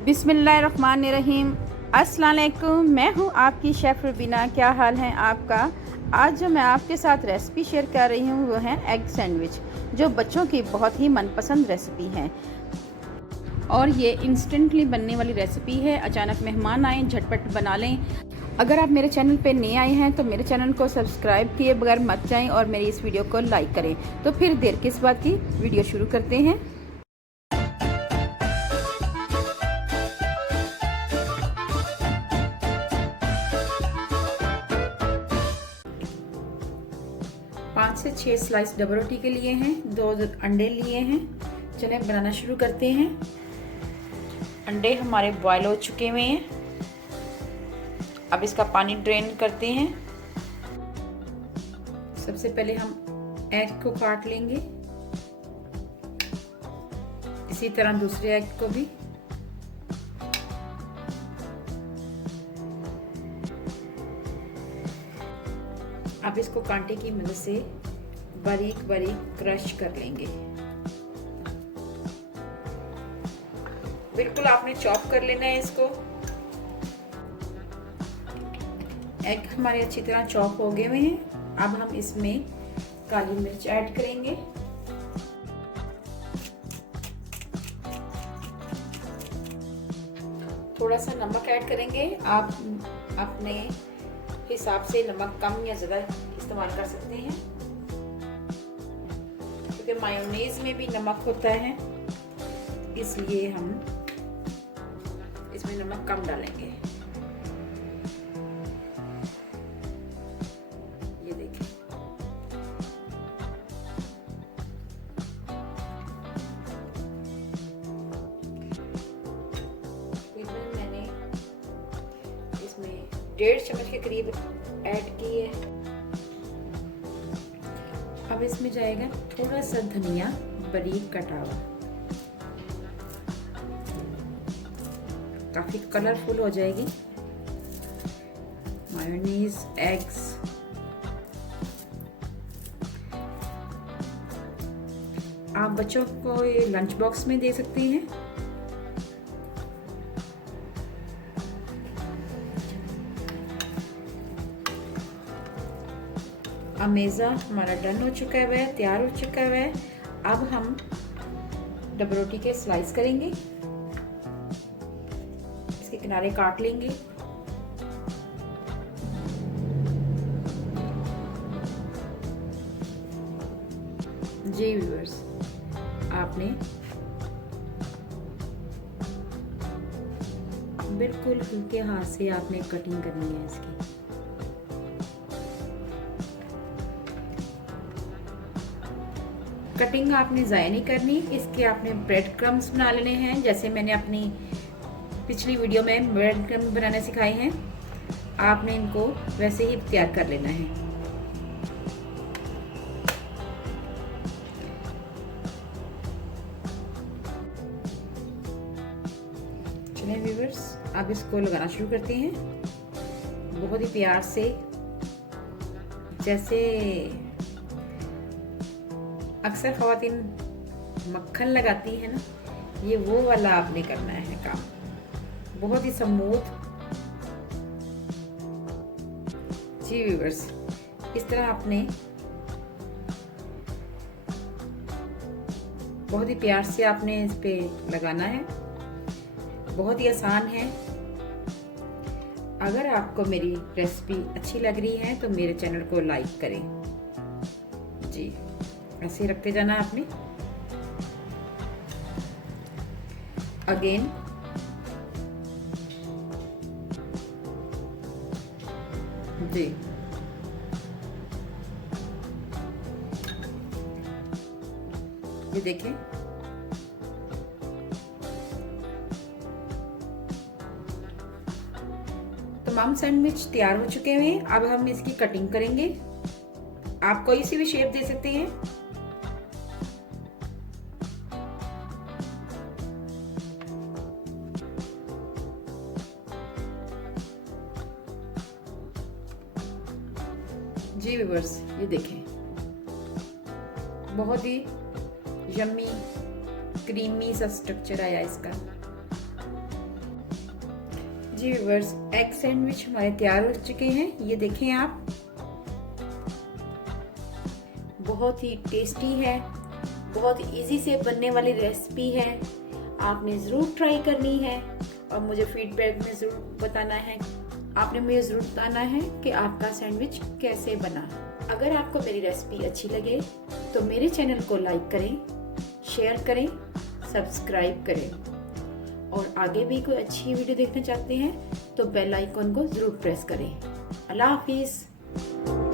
बिस्मिल्लाहिर्रहमानिर्रहीम। अस्सलाम वालेकुम। मैं हूं आपकी शेफ़ रुबीना। क्या हाल है आपका? आज जो मैं आपके साथ रेसिपी शेयर कर रही हूं वो है एग सैंडविच, जो बच्चों की बहुत ही मनपसंद रेसिपी है और ये इंस्टेंटली बनने वाली रेसिपी है। अचानक मेहमान आए, झटपट बना लें। अगर आप मेरे चैनल पे नए आए हैं तो मेरे चैनल को सब्सक्राइब किए बगैर मत जाएं और मेरी इस वीडियो को लाइक करें। तो फिर देर किस बात की, वीडियो शुरू करते हैं। 5 से 6 स्लाइस डबल रोटी के लिए हैं, 2 अंडे लिए हैं। चलिए बनाना शुरू करते हैं। अंडे हमारे बॉयल हो चुके हुए हैं। अब इसका पानी ड्रेन करते हैं। सबसे पहले हम एग को काट लेंगे, इसी तरह दूसरे एग को भी। अब इसको कांटे की मदद से बारीक बारीक क्रश कर लेंगे। बिल्कुल आपने चॉप कर लेना है इसको। एग हमारे अच्छी तरह चॉप हो गए हुए हैं। अब हम इसमें काली मिर्च ऐड करेंगे, थोड़ा सा नमक ऐड करेंगे। आप अपने हिसाब से नमक कम या ज़्यादा इस्तेमाल कर सकते हैं, क्योंकि मायोनीज में भी नमक होता है, इसलिए हम इसमें नमक कम डालेंगे। ये देखिए, मैंने इसमें 1.5 चम्मच के करीब ऐड की है। अब इसमें जाएगा थोड़ा सा धनिया बारीक कटा हुआ, काफी कलरफुल हो जाएगी। मायोनीज, एग्स, आप बच्चों को ये लंच बॉक्स में दे सकते हैं। अमेज़ा हमारा डन हो चुका है, तैयार हो चुका है। अब हम डबल रोटी के स्लाइस करेंगे, इसके किनारे काट लेंगे। जी व्यूअर्स, आपने बिल्कुल हल्के हाथ से आपने कटिंग करनी है इसकी। कटिंग आपने ज़ाया नहीं करनी, इसके आपने ब्रेड क्रम्स बना लेने हैं, जैसे मैंने अपनी पिछली वीडियो में ब्रेड क्रम्स बनाने सिखाए हैं। आपने इनको वैसे ही तैयार कर लेना है। चलिए व्यूअर्स, अब इसको लगाना शुरू करते हैं बहुत ही प्यार से। जैसे अक्सर ख़वातीन मक्खन लगाती है ना, ये वो वाला आपने करना है काम, बहुत ही स्मूथ। जी व्यूअर्स, इस तरह आपने बहुत ही प्यार से आपने इस पे लगाना है, बहुत ही आसान है। अगर आपको मेरी रेसिपी अच्छी लग रही है तो मेरे चैनल को लाइक करें। जी, ऐसे रखते जाना आपने। अगेन जी, ये देखें, तमाम सैंडविच तैयार हो चुके हैं। अब हम इसकी कटिंग करेंगे। आप कोई सी भी शेप दे सकते हैं। जी व्यूअर्स, ये देखें, बहुत ही यम्मी क्रीमी सा स्ट्रक्चर आया इसका। जी व्यूअर्स, एग सैंडविच हमारे तैयार हो चुके हैं। ये देखें आप, बहुत ही टेस्टी है, बहुत इजी से बनने वाली रेसिपी है। आपने ज़रूर ट्राई करनी है और मुझे फीडबैक में ज़रूर बताना है। आपने मुझे ज़रूर बताना है कि आपका सैंडविच कैसे बना। अगर आपको मेरी रेसिपी अच्छी लगे तो मेरे चैनल को लाइक करें, शेयर करें, सब्सक्राइब करें और आगे भी कोई अच्छी वीडियो देखना चाहते हैं तो बेल आइकॉन को ज़रूर प्रेस करें। अल्लाह हाफिज़।